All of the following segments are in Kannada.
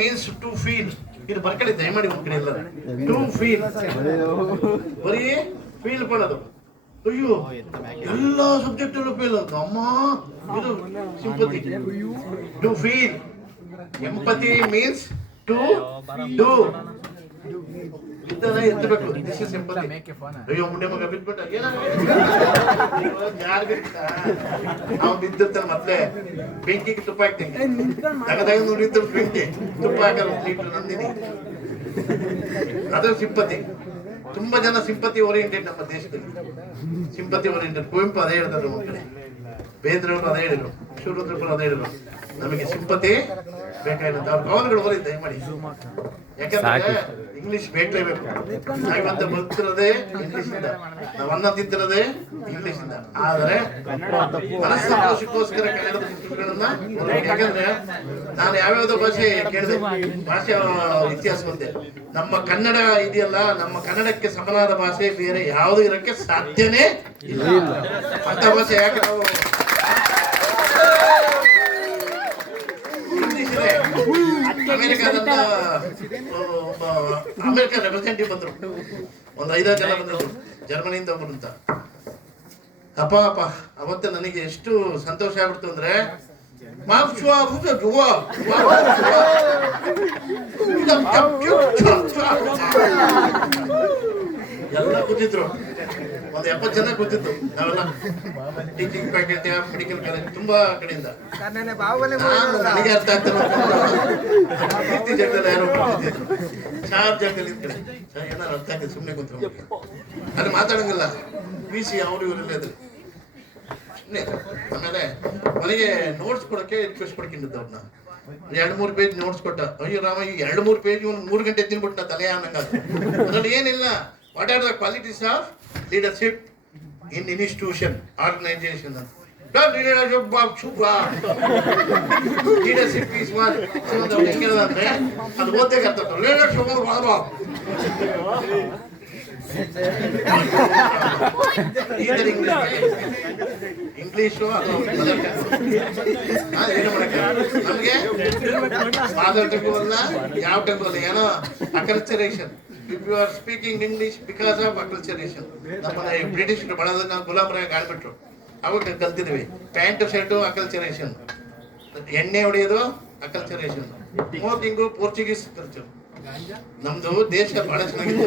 Means to feel. ಇದು ಬರ್ಕೊಳ್ಳಿ ದಯಮಾಡಿ ಒಂದು ಕಡೆ ಎಲ್ಲ. ಟು ಫೀಲ್ ಬರೀ ಫೀಲ್ ಮಾಡೋದು. ಅಯ್ಯೋ ಎಲ್ಲ ಸಬ್ಜೆಕ್ಟ್ ಅಲ್ಲೂ ಫೇಲ್ ಅಂತ ಅಮ್ಮ. ಇದು sympathy. To feel. Empathy means to do. ಎತ್ತಬೇಕು. This is empathy. ಅಯ್ಯೋ ಮುಂಡೆ ಮಗ ಬಿಟ್ಬಿಟ್ಟ. ಯಾರು ಬಿಟ್ಟ? ಅವ್ನು ಬಿದ್ದಿರ್ತಾನೆ ಮೊದ್ಲೇ ಬೆಂಕಿಗೆ ತುಪ್ಪ ಹಾಕ್ತೀನಿ. ತಗದಾಗ ನೋಡಿದ್ರು ಬೆಂಕಿ ತುಪ್ಪ ಹಾಕಲ್ಲ. ಲೀಟರ್ ನಂದಿನಿ. ಅದು ಸಿಂಪತಿ. ತುಂಬಾ ಜನ ಸಿಂಪತಿ ಓರಿಯೆಂಟೆಡ್ ನಮ್ಮ ದೇಶದಲ್ಲಿ. Sympathy oriented. ಕುವೆಂಪು ಅದೇ ಹೇಳಿದ್ರು ಮಕ್ಕಳೇ, ಬೇಂದ್ರವರು ಅದೇ ಹೇಳಿದ್ರು, ಶಿವರುದ್ರಪ್ಪರು ಅದೇ ಹೇಳಿದ್ರು. ನಮಗೆ ಸಿಂಪತಿ ಬೇಕಾಗಿಲ್ಲ. ಅವ್ರ ಭಾವನೆಗಳು ಓದಿ ದಯಮಾಡಿ. ಯಾಕಂದ್ರೆ ಇಂಗ್ಲಿಷ್ ಬೇಕಲೇಬೇಕು. ನಾವಂತ ಬರ್ತಿರೋದೇ ಇಂಗ್ಲಿಷ್ ಇಂದ, ನಾವು ಅನ್ನ ತಿಂತಿರೋದೇ ಇಂಗ್ಲಿಷ್ ಇಂದ. ಆದ್ರೆ ಮನಸ್ಸಂತೋಷಕ್ಕೋಸ್ಕರ ಕನ್ನಡದ ಪುಸ್ತಕಗಳನ್ನ, ಯಾಕಂದ್ರೆ ನಾನು ಯಾವ್ಯಾವ್ದೋ ಭಾಷೆ ಕೇಳಿದೆ, ಭಾಷೆ ಇತಿಹಾಸ ಬಂದೆ. ನಮ್ಮ ಕನ್ನಡ ಇದೆಯಲ್ಲ, ನಮ್ಮ ಕನ್ನಡಕ್ಕೆ ಸಮನಾದ ಭಾಷೆ ಬೇರೆ ಯಾವುದು ಇರಕ್ಕೆ ಸಾಧ್ಯನೇ ಇಲ್ಲ. ಅಂತ ಭಾಷೆ ಯಾಕೆ ನಾವು ಅಮೆರಿಕ ರೆಪ್ರೆಸೆಂಟೇಟಿವ್ ಬಂದ್ರು, ಒಂದು 5 ಜನ ಬಂದ್ರು ಜರ್ಮನಿಯಿಂದ ಒಬ್ಬರು ಅಂತ. ಅಪ್ಪ ಅವತ್ತು ನನಗೆ ಎಷ್ಟು ಸಂತೋಷ ಆಗ್ಬಿಡ್ತು ಅಂದ್ರೆ, ಎಲ್ಲ ಕೂತಿದ್ರು. ಒಂದು 70 ಜನ ಕೂತಿತ್ತು. ನಾವೆಲ್ಲ teaching faculty of medical college ತುಂಬಾ ಕಡೆಯಿಂದ. ನನಗೆ ಅರ್ಥ ಆಗ್ತದೆ. ಜಾಗದಲ್ಲಿ ಯಾರೋ ಚಾರ್ ಜಾಗದಲ್ಲಿ ಏನಾರು ಅರ್ಥ ಆಗ್ತದೆ. ಸುಮ್ಮನೆ ಕೂತ್ರು ಅಲ್ಲಿ ಮಾತಾಡಂಗಿಲ್ಲ. PC ಅವರು ಇವರೆಲ್ಲ ಇದ್ರು. ಆಮೇಲೆ ಮನೆಗೆ ನೋಟ್ಸ್ ಕೊಡಕ್ಕೆ ರಿಕ್ವೆಸ್ಟ್ ಪಡ್ಕೊಂಡಿದ್ದ ಅವ್ರನ್ನ. 2-3 ಪೇಜ್ ನೋಟ್ಸ್ ಕೊಟ್ಟ. ಅಯ್ಯೋ ರಾಮ, ಈ 2-3 ಪೇಜ್ 3 ಗಂಟೆ ತಿನ್ಬಿಟ್ಟ ತಲೆ ಅನ್ನಂಗ. ಅದ್ರಲ್ಲಿ ಏನಿಲ್ಲ. What are the qualities of leadership in institution organisation ಅಂತ. Leadership is one. ಹೆಂಗಿರೋದಂದ್ರೆ ಅದು ಓದ್ಬೇಕು ಅಂತ. ಲೀಡರ್ಶಿಪ್ ಇಂಗ್ಲಿಷು ಅದು ಏನು ಮಾಡಕ್ಕೆ ನಮ್ಗೆ ಫಾದರ್ ಟಂಗು ಅಲ್ಲ, ಯಾವ ಟಂಗು ಅಲ್ಲ. ಏನೋ acculturation. If you are speaking English because of acculturation. ನಮ್ಮನ್ನ ಬ್ರಿಟಿಷರು ಬಳೋದನ್ನ ಗುಲಾಮರಾಗಿ ಆಡ್ಬಿಟ್ರು. ಅವಾಗ ಕಲ್ತಿದ್ವಿ. ಪ್ಯಾಂಟ್ ಶರ್ಟು ಅಕಲ್ಚರೇಷನ್, ಎಣ್ಣೆ ಹೊಡೆಯೋದು ಅಕಲ್ಚರೇಷನ್, ಸ್ಮೋಕಿಂಗು ಪೋರ್ಚುಗೀಸ್ ಕಲ್ಚರ್. ನಮ್ದು ದೇಶ ಬಹಳ ಚೆನ್ನಾಗಿತ್ತು.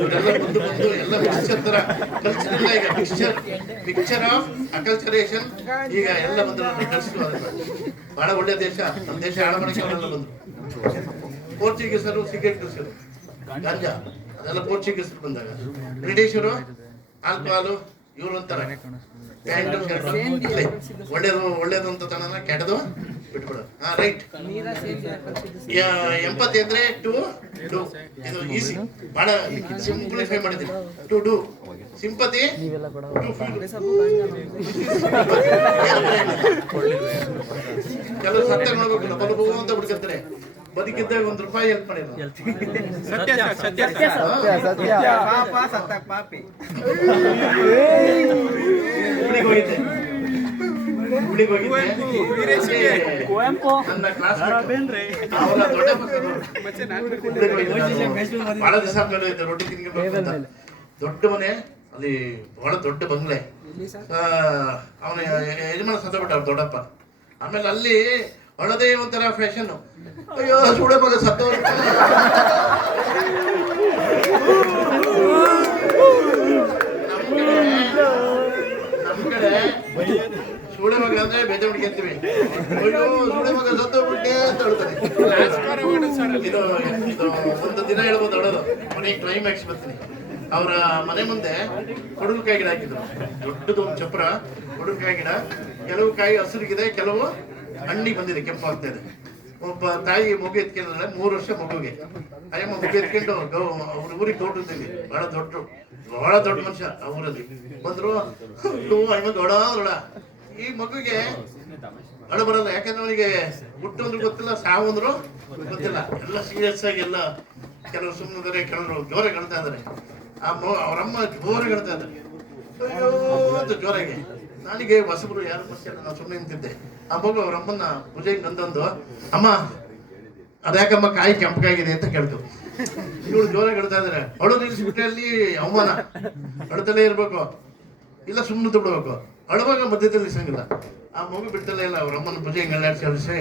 ಇವರೆಲ್ಲ ಬಂದು ಎಲ್ಲ ಮಿಕ್ಸ್ಚರ್ ತರ ಕಲ್ಚರ್ ಇಲ್ಲ. ಈಗ ಪಿಕ್ಚರ್ ಆಫ್ ಅಕಲ್ಚರೇಷನ್. ಈಗ ಎಲ್ಲ ಬಂದ್ರು ಬಹಳ ಒಳ್ಳೆ ದೇಶ. ನಮ್ಮ ದೇಶ ಹಾಳು ಮಾಡಕ್ಕೆ ಅವರೆಲ್ಲ ಬಂದ್ರು. ಪೋರ್ಚುಗೀಸರು ಸಿಗರೇಟ್ ಕಲ್ಸರು, ಗಾಂಜಾ ಅದೆಲ್ಲ ಪೋರ್ಚುಗೀಸರು ಬಂದಾಗ. ಬ್ರಿಟಿಷರು ಆಲ್ಕೋಹಾಲು ಇವರು ಅಂತಾರೆ. ಪ್ಯಾಂಟ್ ಶರ್ಟ್ ಒಳ್ಳೇದು ಅಂತ ತನ, ಕೆಟ್ಟದು ಬಿಟ್ಬಿಡೋದು. ರೈಟ್. ಎಂಪತಿ ಅಂದ್ರೆ ಟು ಡೂ. ಇದು ಈಸಿ, ಬಹಳ ಸಿಂಪ್ಲಿಫೈ ಮಾಡಿದ್ದೀನಿ. To do. Sympathy to feel. ಕೆಲವು ಸತ್ಯ ನೋಡ್ಬೇಕಿಲ್ಲ, ಬಲಬು ಅಂತ ಬಿಡ್ಕೊತಾರೆ. ಬದುಕಿದ್ದಾಗ ₹1 ಹೆಲ್ಪ್ ಮಾಡಿದ್ರು. ನನ್ನ ಕ್ಲಾಸ್ ಬಹಳ ದಿವಸ ಆದ್ಮೇಲೆ ರೊಟ್ಟಿ ತಿನ್ಕೊಂಡು ದೊಡ್ಡ ಮನೆ ಅಲ್ಲಿ, ಬಹಳ ದೊಡ್ಡ ಬಂಗ್ಲೆ. ಅವನ ಯಜಮಾನ ಸತ್ತೋಗ್ಬಿಟ್ಟ ಅವ್ರ ದೊಡ್ಡಪ್ಪ. ಆಮೇಲೆ ಅಲ್ಲಿ ಒಳದೇ ಒಂಥರ ಫ್ಯಾಷನ್. ಅಯ್ಯೋ ಸುಡೆ ಮಗ ಸತ್ತೋಗ್ಬಿಟ್ಟ. ನಮ್ ಕಡೆ ಸುಡೆ ಮಗ ಅಂದ್ರೆ ಬೇಜ ಹುಡ್ಕೊಂತೀವಿ. ಅಯ್ಯೋ ಸುಡೆ ಮಗ ಸತ್ತೋಗ್ಬಿಟ್ಟೆ ಅಂತ ಹೇಳ್ತಾರೆ. ಇದು ಒಂದು ದಿನ ಹೇಳ್ಬೋದು ಹೊಡೋದು. ಮನೆಗೆ ಕ್ಲೈಮ್ಯಾಕ್ಸ್ ಬರ್ತೀನಿ. ಅವರ ಮನೆ ಮುಂದೆ ಕೊಡಗುಕಾಯಿ ಗಿಡ ಹಾಕಿದ್ರು. ದೊಡ್ಡದು ಒಂದು ಚಪ್ರ ಕೊಡಗುಕಾಯಿ ಗಿಡ. ಕೆಲವು ಕಾಯಿ ಹಸಿರಿಗಿದೆ, ಕೆಲವು ಹಣ್ಣಿಗೆ ಬಂದಿದೆ, ಕೆಂಪು ಆಗ್ತಾ ಇದೆ. ಒಬ್ಬ ತಾಯಿ ಮಗು ಎತ್ಕೊಂಡಿದ್ದಾಳೆ, 3 ವರ್ಷ ಮಗುಗೆ. ಅಯ್ಯಮ್ಮ ಮಗು ಎತ್ಕೊಂಡು ಅವ್ರ ಊರಿಗೆ ತೋಟದಲ್ಲಿ ಬಹಳ ದೊಡ್ಡ ಮನುಷ್ಯ ಆ ಊರಲ್ಲಿ ಬಂದ್ರು. ಅಯ್ಯಮ್ಮ ದೊಡ್ಡ ಈ ಮಗುಗೆ ಅಳು ಬರಲ್ಲ. ಯಾಕಂದ್ರೆ ಅವನಿಗೆ ಹುಟ್ಟು ಅಂದ್ರೂ ಗೊತ್ತಿಲ್ಲ, ಸಾವು ಅಂದ್ರು ಗೊತ್ತಿಲ್ಲ. ಎಲ್ಲ ಸೀರಿಯಸ್ ಆಗಿ, ಎಲ್ಲ ಕೆಲವರು ಸುಮ್ಮನಿದ್ದಾರೆ, ಕೆಲವರು ಜೋರ ಕಾಣ್ತಾ ಇದ್ದಾರೆ. ಅವರಮ್ಮ ಜೋರ ಕಾಣ್ತಾ ಇದ್ದಾರೆ. ಅಯ್ಯೋ ಅಂತ ಜೋರಾಗಿ. ನನಗೆ ಹೊಸಬರು ಯಾರು ಮತ್ತೆ ನಾನು ಸುಮ್ಮನೆ ನಿಂತಿದ್ದೆ. ಆ ಮಗು ಅವ್ರಮ್ಮನ ಭುಜೆಗೆ ನಂದೊಂದು, ಅಮ್ಮ ಅದ್ಯಾಕಮ್ಮ ಕಾಯಿ ಕೆಂಪಗಾಗಿದೆ ಅಂತ ಕೇಳ್ತು. ಇವಳು ಜೋರಾಗಿ ಹೇಳ್ತಾ ಇದಾರೆ, ಅಳು ನಿಲ್ಲಿಸ್ಬಿಟ್ಟೆ ಅಲ್ಲಿ ಅವಮಾನ, ಅಳ್ತಲೇ ಇರ್ಬೇಕು, ಇಲ್ಲ ಸುಮ್ಮನೆ ಬಿಡ್ಬೇಕು. ಅಳುವಾಗ ಮಧ್ಯದಲ್ಲಿ ನಿಲ್ಸಂಗಿಲ್ಲ. ಆ ಮಗು ಬಿಡ್ತಲೇ ಇಲ್ಲ. ಅವ್ರ ಅಮ್ಮನ ಭುಜ ಹಿಂಗೆ ಅಲ್ಲಾಡ್ಸಿ,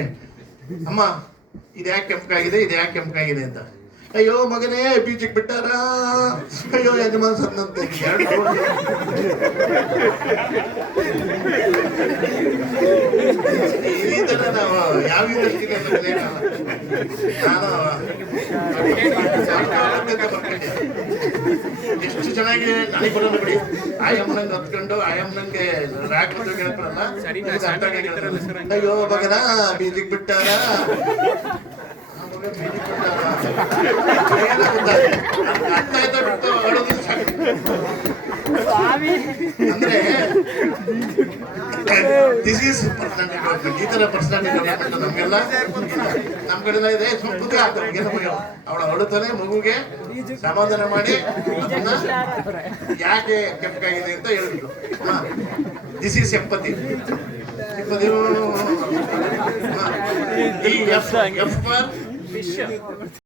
ಅಮ್ಮ ಇದು ಯಾಕೆ ಕೆಂಪಗಾಗಿದೆ, ಇದು ಯಾಕೆ ಕೆಂಪಗಾಗಿದೆ ಅಂತ. ಅಯ್ಯೋ ಮಗನೇ ಬೀಚಕ್ಕೆ ಬಿಟ್ಟಾರ, ಅಯ್ಯೋ ಯಜಮಾನ್ ಸತ್ತಂತೆ. ಈ ತರ ನಾವು ಯಾವ ಎಷ್ಟು ಚೆನ್ನಾಗಿ ನನಗೆ ಬರೋದು ಬಿಡಿ. ಆಯಮ್ಮನಂಗೆ ಹತ್ಕೊಂಡು ಆಯಮ್ಮನಂಗೆ ರಾಕ್ ಬಂದು ಕೇಳಕ್ಬರಲ್ಲ. ಅಯ್ಯೋ ಮಗನ ಬೀದಿಗೆ ಬಿಟ್ಟಾರ, ಅರ್ಥ ಆಯ್ತಾ ಬಿಟ್ಟು ಅಳೋದು ಅಂದ್ರೆ ದಿಸ್ ಈಸ್ ಪರ್ಸನಾಲಿಟಿ. ಈ ತರ ಪರ್ಸನಾಲಿಟಿ ನಮ್ಗೆಲ್ಲ ನಮ್ ಕಡೆ ಇದೆ. ಸುಮ್ಮನೆ ಅವಳು ಅಳುತ್ತಾನೆ, ಮಗುಗೆ ಸಮಾಧಾನ ಮಾಡಿ ಯಾಕೆ ಕೆಂಪಗಾಗಿದೆ ಅಂತ ಹೇಳ್ಬಿಟ್ಟು. This is empathy. ಈ ಎಫ್ ಫಾರ್